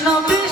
No. be